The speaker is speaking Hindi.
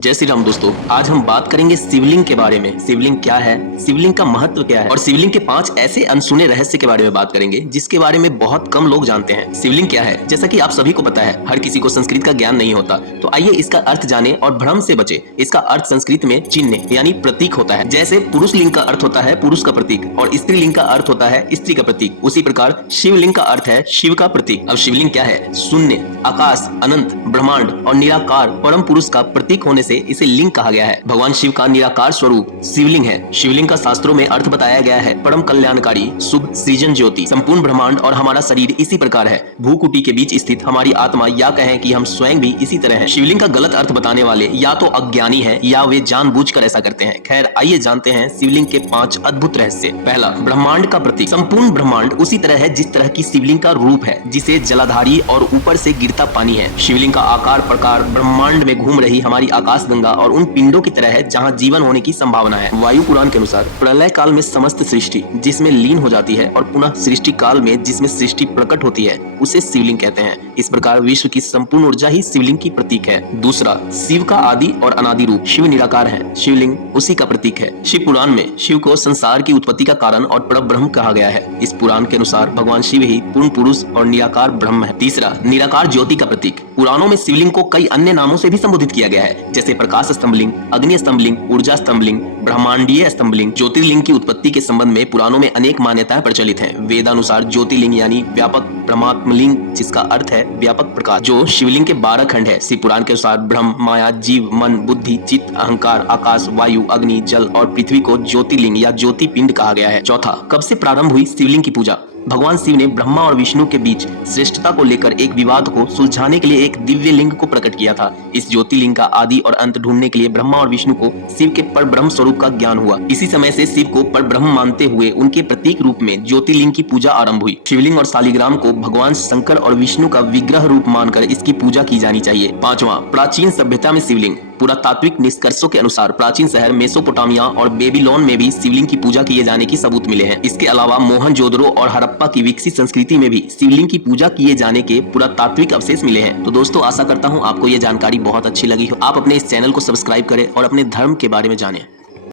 जय श्री राम दोस्तों, आज हम बात करेंगे शिवलिंग के बारे में। शिवलिंग क्या है, शिवलिंग का महत्व क्या है और शिवलिंग के 5 ऐसे अनसुने रहस्य के बारे में बात करेंगे जिसके बारे में बहुत कम लोग जानते हैं। शिवलिंग क्या है, जैसा कि आप सभी को पता है, हर किसी को संस्कृत का ज्ञान नहीं होता, तो आइए इसका अर्थ जाने और भ्रम से बचे। इसका अर्थ संस्कृत में चिन्ह यानी प्रतीक होता है। जैसे पुरुष लिंग का अर्थ होता है पुरुष का प्रतीक और स्त्री लिंग का अर्थ होता है स्त्री का प्रतीक, उसी प्रकार शिवलिंग का अर्थ है शिव का प्रतीक। अब शिवलिंग क्या है? शून्य, आकाश, अनंत, ब्रह्मांड और निराकार परम पुरुष का प्रतीक होने से इसे लिंग कहा गया है। भगवान शिव का निराकार स्वरूप शिवलिंग है। शिवलिंग का शास्त्रों में अर्थ बताया गया है परम कल्याणकारी, शुभ, सृजन ज्योति। संपूर्ण ब्रह्मांड और हमारा शरीर इसी प्रकार है। भूकुटी के बीच स्थित हमारी आत्मा, या कहें कि हम स्वयं भी इसी तरह है। शिवलिंग का गलत अर्थ बताने वाले या तो अज्ञानी है या वे जानबूझकर ऐसा करते हैं। खैर, आइए जानते हैं शिवलिंग के 5 अद्भुत रहस्य। पहला, ब्रह्मांड का प्रतीक। संपूर्ण ब्रह्मांड उसी तरह है जिस तरह की शिवलिंग का रूप है, जिसे जलाधारी और ऊपर से गिरता पानी है। शिवलिंग का आकार प्रकार ब्रह्मांड में घूम रही हमारी आकाश गंगा और उन पिंडों की तरह है जहां जीवन होने की संभावना है। वायु पुराण के अनुसार प्रलय काल में समस्त सृष्टि जिसमें लीन हो जाती है और पुनः सृष्टि काल में जिसमें सृष्टि प्रकट होती है उसे शिवलिंग कहते हैं। इस प्रकार विश्व की संपूर्ण ऊर्जा ही शिवलिंग की प्रतीक है। दूसरा, शिव का आदि और अनादि रूप। शिव निराकार है, शिवलिंग उसी का प्रतीक है। शिव पुराण में शिव को संसार की उत्पत्ति का कारण और परब्रह्म कहा गया है। इस पुराण के अनुसार भगवान शिव ही पूर्ण पुरुष और निराकार ब्रह्म है। तीसरा, निराकार ज्योति का प्रतीक। पुराणों में शिवलिंग को कई अन्य नामों से भी संबोधित किया गया है, जैसे प्रकाश स्तंभलिंग, अग्नि स्तंभलिंग, ऊर्जा स्तंभलिंग, ब्रह्मांडीय स्तंभलिंग। ज्योतिर्लिंग की उत्पत्ति के संबंध में पुराणों में अनेक मान्यताएं प्रचलित हैं। वेदानुसार ज्योतिर्लिंग यानी व्यापक परमात्मलिंग, जिसका अर्थ है व्यापक प्रकाश, जो शिवलिंग के 12 खंड है। शिव पुराण के अनुसार ब्रह्म, माया, जीव, मन, बुद्धि, चित्त, अहंकार, आकाश, वायु, अग्नि, जल और पृथ्वी को ज्योतिर्लिंग या ज्योति पिंड कहा गया है। चौथा, कब से प्रारंभ हुई शिवलिंग की पूजा? भगवान शिव ने ब्रह्मा और विष्णु के बीच श्रेष्ठता को लेकर एक विवाद को सुलझाने के लिए एक दिव्य लिंग को प्रकट किया था। इस ज्योतिर्लिंग का आदि और अंत ढूंढने के लिए ब्रह्मा और विष्णु को शिव के परब्रह्म स्वरूप का ज्ञान हुआ। इसी समय से शिव को परब्रह्म मानते हुए उनके प्रतीक रूप में ज्योतिर्लिंग की पूजा आरंभ हुई। शिवलिंग और शालिग्राम को भगवान शंकर और विष्णु का विग्रह रूप मानकर इसकी पूजा की जानी चाहिए। पांचवा, प्राचीन सभ्यता में शिवलिंग। पुरातात्विक निष्कर्षों के अनुसार प्राचीन शहर मेसोपोटामिया और बेबीलोन में भी शिवलिंग की पूजा किए जाने की सबूत मिले हैं। इसके अलावा मोहनजोदड़ो और हड़प्पा की विकसित संस्कृति में भी शिवलिंग की पूजा किए जाने के पुरातात्विक अवशेष मिले हैं। तो दोस्तों, आशा करता हूँ आपको ये जानकारी बहुत अच्छी लगी हो। आप अपने इस चैनल को सब्सक्राइब करें और अपने धर्म के बारे में जानें।